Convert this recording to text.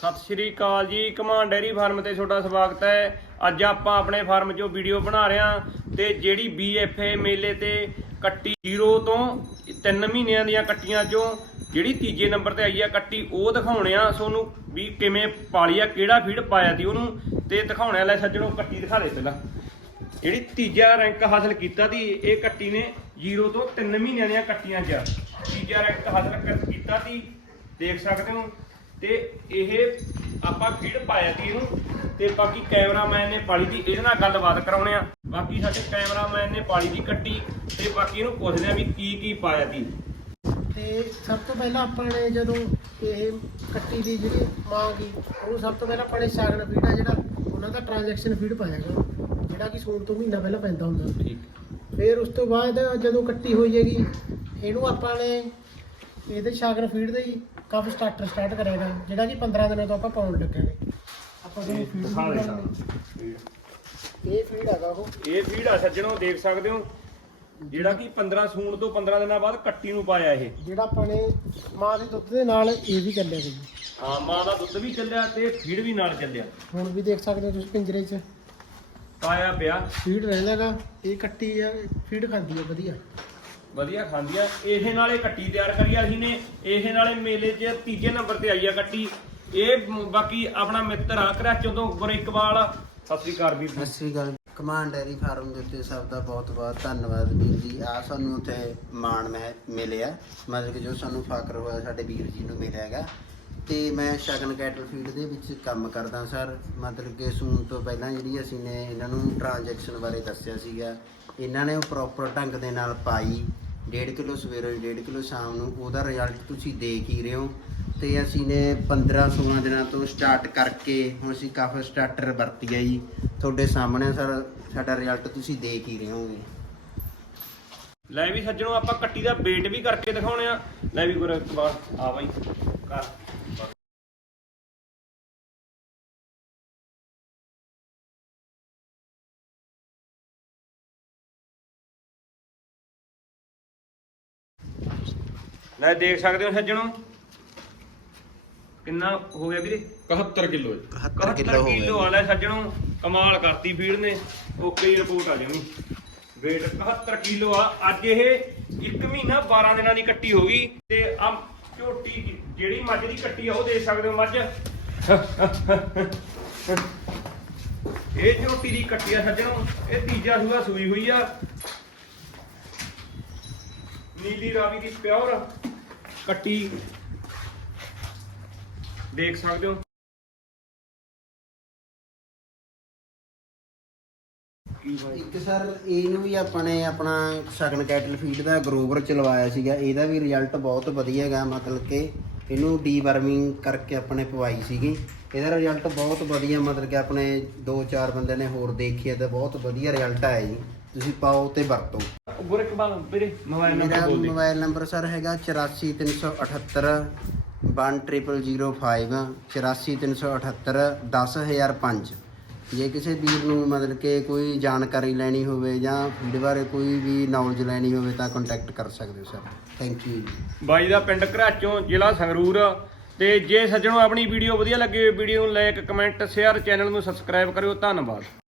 ਸਤਿ ਸ਼੍ਰੀ ਅਕਾਲ ਜੀ ਕਮਾਨ ਡੈਰੀ ਫਾਰਮ ਤੇ ਤੁਹਾਡਾ ਸਵਾਗਤ ਹੈ। ਅੱਜ ਆਪਾਂ ਆਪਣੇ ਫਾਰਮ 'ਚੋਂ ਵੀਡੀਓ ਬਣਾ ਰਹੇ ਹਾਂ ਤੇ ਜਿਹੜੀ BFA ਮੇਲੇ ਤੇ ਕੱਟੀ 0 ਤੋਂ 3 ਮਹੀਨਿਆਂ ਦੀਆਂ ਕੱਟੀਆਂ 'ਚੋਂ ਜਿਹੜੀ ਤੀਜੇ ਨੰਬਰ ਤੇ ਆਈ ਆ ਕੱਟੀ, ਉਹ ਦਿਖਾਉਣੇ ਆ। ਤੁਹਾਨੂੰ ਵੀ ਕਿਵੇਂ ਪਾਲੀ ਆ, ਕਿਹੜਾ ਫੀਡ ਪਾਇਆ ਸੀ ਉਹਨੂੰ ਤੇ ਦਿਖਾਉਣੇ ਆ। ਲੈ ਸੱਜਣੋ, ਕੱਟੀ ਦਿਖਾ ਦੇ ਪਹਿਲਾਂ। ਜਿਹੜੀ ਤੀਜਾ ਰੈਂਕ ਹਾਸਲ ਕੀਤਾ ਤੀ ਇਹ ਕੱਟੀ ਨੇ 0 ਤੋਂ 3 ਮਹੀਨਿਆਂ ਦੀਆਂ ਕੱਟੀਆਂ 'ਚ। ਤੀਜਾ ਰੈਂਕ ਹਾਸਲ ਕੀਤਾ ਸੀ। ਦੇਖ ਸਕਦੇ ਹੋ ਤੇ ਇਹ ਆਪਾਂ ਫੀਡ ਪਾਇਆ ਤੀ ਇਹਨੂੰ ਤੇ ਬਾਕੀ ਕੈਮਰਾਮੈਨ ਨੇ ਪਾਲੀ ਦੀ ਇਹਦੇ ਨਾਲ ਗੱਲਬਾਤ ਕਰਾਉਣੇ ਆ। ਬਾਕੀ ਸਾਡੇ ਕੈਮਰਾਮੈਨ ਨੇ ਪਾਲੀ ਦੀ ਕੱਟੀ ਤੇ ਬਾਕੀ ਇਹਨੂੰ ਪੁੱਛਦੇ ਆ ਵੀ ਕੀ ਕੀ ਪਾਇਆ ਤੀ ਤੇ ਸਭ ਤੋਂ ਪਹਿਲਾਂ ਆਪਾਂ ਨੇ ਜਦੋਂ ਇਹ ਕੱਟੀ ਦੀ ਜਿਹੜੀ ਮਾਂ ਗਈ ਉਹਨੂੰ ਸਭ ਤੋਂ ਪਹਿਲਾਂ ਆਪਾਂ ਨੇ ਸਾਗਣ ਫੀਡ ਆ ਜਿਹੜਾ ਉਹਨਾਂ ਦਾ ਟ੍ਰਾਂਜੈਕਸ਼ਨ ਫੀਡ ਪਾਇਆਗਾ ਜਿਹੜਾ ਕਿ ਸੂਣ ਤੋਂ ਮਹੀਨਾ ਪਹਿਲਾਂ ਪੈਂਦਾ ਹੁੰਦਾ। ਠੀਕ। ਫਿਰ ਉਸ ਤੋਂ ਬਾਅਦ ਜਦੋਂ ਕੱਟੀ ਹੋਈ ਹੈਗੀ ਇਹਨੂੰ ਆਪਾਂ ਨੇ ਇਹਦੇ ਸਾਗਣ ਫੀਡ ਦੇ ਹੀ ਕਫ ਸਟਾਰਟਰ ਸਟਾਰਟ ਕਰਿਆਗਾ ਜਿਹੜਾ ਕਿ 15 ਦਿਨਾਂ ਤੋਂ ਆਪਾਂ ਪਾਉਣ ਲੱਗੇ ਨੇ ਆਪਾਂ ਤੁਹਾਨੂੰ ਫੀਡ ਦਿਖਾ ਦੇ। ਇਹ। ਫੀਡ ਹੈਗਾ ਉਹ। ਇਹ ਫੀਡ ਆ ਸੱਜਣੋ ਦੇਖ ਸਕਦੇ ਹੋ? ਜਿਹੜਾ ਕਿ 15 ਸੂਣ ਤੋਂ 15 ਦਿਨਾਂ ਬਾਅਦ ਕੱਟੀ ਨੂੰ ਪਾਇਆ ਇਹ। ਜਿਹੜਾ ਆਪਾਂ ਨੇ ਮਾਂ ਦੇ ਦੁੱਧ ਦੇ ਨਾਲ ਇਹ ਵੀ ਚੱਲਿਆ ਜੀ ਹਾਂ ਮਾਂ ਦਾ ਦੁੱਧ ਵੀ ਚੱਲਿਆ ਤੇ ਫੀਡ ਵੀ ਨਾਲ ਚੱਲਿਆ। ਹੁਣ ਵੀ ਦੇਖ ਸਕਦੇ ਹੋ ਤੁਸੀਂ ਪਿੰਜਰੇ 'ਚ। ਪਾਇਆ ਪਿਆ। ਫੀਡ ਰਹਿੰਦਾਗਾ ਇਹ ਕੱਟੀ ਆ ਫੀਡ ਖਾਂਦੀ ਆ ਵਧੀਆ। ਵਧੀਆ ਖਾਂਦੀ ਆ। ਇਹਦੇ ਨਾਲੇ ਕੱਟੀ ਤਿਆਰ ਕਰੀ ਆ ਅਸੀਂ ਨੇ। ਇਹਦੇ ਨਾਲੇ ਮੇਲੇ 'ਚ ਤੀਜੇ ਨੰਬਰ ਤੇ ਆਈ ਆ ਕੱਟੀ। ਇਹ ਬਾਕੀ ਆਪਣਾ ਮਿੱਤਰ ਆ ਕਰਾਚੋਂ ਤੋਂ ਗੁਰਿਕਵਾਲ ਸਤਿ ਸ੍ਰੀ ਅਕਾਲ ਵੀਰ ਜੀ। ਸਤਿ ਸ੍ਰੀ ਅਕਾਲ। ਕਮਾਂਡ ਡੈਰੀ ਫਾਰਮ ਦੇ ਉੱਤੇ ਸਭ ਦਾ ਬਹੁਤ ਬਹੁਤ ਧੰਨਵਾਦ ਵੀਰ ਜੀ। ਆ ਸਾਨੂੰ ਉੱਥੇ ਮਾਣ ਮੈਂ ਮਿਲਿਆ। ਮਤਲਬ ਕਿ ਜੋ ਸਾਨੂੰ ਫਖਰ ਹੋਇਆ, ਸਾਡੇ ਵੀਰ ਜੀ ਨੂੰ ਮਿਲਿਆ ਹੈਗਾ। ਤੇ ਮੈਂ ਸ਼ਗਨ ਕੈਟਲ ਫੀਲਡ ਦੇ ਵਿੱਚ ਕੰਮ ਕਰਦਾ ਸਰ ਮਤਲਬ ਕਿ ਸੂਣ ਤੋਂ ਪਹਿਲਾਂ ਜਿਹੜੀ ਅਸੀਂ ਨੇ ਇਹਨਾਂ ਨੂੰ ਟ੍ਰਾਂਜੈਕਸ਼ਨ ਬਾਰੇ ਦੱਸਿਆ ਸੀਗਾ। ਇਹਨਾਂ ਨੇ ਉਹ ਪ੍ਰੋਪਰ ਢੰਗ ਦੇ ਨਾਲ ਪਾਈ। 1.5 ਕਿਲੋ ਸਵੇਰੇ 1.5 ਕਿਲੋ ਸ਼ਾਮ ਨੂੰ ਉਹਦਾ ਰਿਜ਼ਲਟ ਤੁਸੀਂ ਦੇਖ ਹੀ ਰਹੇ ਹੋ। ਤੇ ਅਸੀਂ ਨੇ 15 16 ਦਿਨਾਂ ਤੋਂ ਸਟਾਰਟ ਕਰਕੇ ਹੁਣ ਅਸੀਂ ਕਾਫੀ ਸਟਾਰਟਰ ਵਰਤੀ ਆ ਜੀ। ਤੁਹਾਡੇ ਸਾਹਮਣੇ ਸਰ ਸਾਡਾ ਰਿਜ਼ਲਟ ਤੁਸੀਂ ਦੇਖ ਹੀ ਰਹੇ ਹੋਗੇ। ਲੈ ਵੀ ਸੱਜਣੋ, ਆਪਾਂ ਕੱਟੀ ਦਾ ਵੇਟ ਵੀ ਕਰਕੇ ਦਿਖਾਉਣੇ ਆ। ਲੈ ਵੀ ਗੁਰਿਕਵਾਲ ਆ ਬਾਈ, ਕਰ। ਲੈ ਦੇਖ ਸਕਦੇ ਹੋ ਸੱਜਣੋ। ਕਿੰਨਾ ਹੋ ਗਿਆ ਵੀਰੇ? 71 ਕਿਲੋ 71 ਕਿਲੋ ਹੋ ਕਿਲੋ ਗਏ ਵਾਲਾ ਸੱਜਣੋ ਕਮਾਲ ਕਰਤੀ ਫੀਡ ਨੇ। ਓਕੇ ਰਿਪੋਰਟ ਆ ਜਾਣੀ। weight 71 ਕਿਲੋ ਆ। ਅੱਜ ਇਹ 1 ਮਹੀਨਾ 12 ਦਿਨਾਂ ਦੀ ਕੱਟੀ ਹੋ ਗਈ। ਤੇ ਆ ਝੋਟੀ ਜਿਹੜੀ ਮੱਝ ਦੀ ਕੱਟੀ ਆ ਉਹ ਦੇਖ ਸਕਦੇ ਹੋ ਮੱਝ। ਇਹ ਝੋਟੀ ਦੀ ਕੱਟੀ ਆ ਸੱਜਣੋ। ਇਹ ਤੀਜਾ ਸੂਆ ਸੂਈ ਹੋਈ ਆ। ਨੀਲੀ ਰਾਵੀ ਦੀ ਪਿਓਰ। ਕੱਟੀ। ਦੇਖ ਸਕਦੇ ਹੋ। ਇੱਕ ਸਰ, ਇਹਨੂੰ ਵੀ ਆਪਾਂ ਨੇ ਆਪਣਾ ਸ਼ਗਨ ਕੈਟਲ ਫੀਡ ਦਾ ਗਰੋਵਰ ਚਲਵਾਇਆ ਸੀਗਾ। ਇਹਦਾ ਵੀ ਰਿਜ਼ਲਟ ਬਹੁਤ ਵਧੀਆ ਹੈਗਾ, ਮਤਲਬ ਕਿ ਇਹਨੂੰ ਡੀਵਰਮਿੰਗ ਕਰਕੇ ਆਪਣੇ ਪਵਾਈ ਸੀਗੀ। ਇਹਦਾ ਰਿਜ਼ਲਟ ਬਹੁਤ ਵਧੀਆ, ਮਤਲਬ ਕਿ ਆਪਣੇ 2-4 ਬੰਦੇ ਨੇ ਹੋਰ ਦੇਖਿਆ ਤਾਂ ਬਹੁਤ ਵਧੀਆ ਰਿਜ਼ਲਟ ਆਇਆ ਜੀ। ਤੁਸੀਂ ਪਾਓ ਤੇ ਵਰਤੋ। ਗੁਰਕਬਾਲ ਵੀਰੇ। ਮੋਬਾਈਲ ਮੇਰਾ ਨੰਬਰ ਬੋਲ ਦੇ ਮੋਬਾਈਲ ਨੰਬਰ ਸਰ ਹੈਗਾ 84378 10005 84378 10005 ਜੇ ਕਿਸੇ ਵੀਰ ਨੂੰ ਮਤਲਬ ਕਿ ਕੋਈ ਜਾਣਕਾਰੀ ਲੈਣੀ ਹੋਵੇ ਜਾਂ ਫੀਡ ਬਾਰੇ ਕੋਈ ਵੀ ਨੌਲੇਜ ਲੈਣੀ ਹੋਵੇ ਤਾਂ ਕੰਟੈਕਟ ਕਰ ਸਕਦੇ ਹੋ ਸਰ। ਥੈਂਕ ਯੂ ਬਾਈ ਦਾ ਪਿੰਡ ਘਰਾਚੋਂ ਜ਼ਿਲ੍ਹਾ ਸੰਗਰੂਰ ਤੇ ਜੇ ਸੱਜਣੋ ਆਪਣੀ ਵੀਡੀਓ ਵਧੀਆ ਲੱਗੇ ਵੀਡੀਓ ਨੂੰ ਲਾਈਕ ਕਮੈਂਟ ਸ਼ੇਅਰ ਚੈਨਲ ਨੂੰ ਸਬਸਕ੍ਰਾਈਬ ਕਰਿਓ। ਧੰਨਵਾਦ।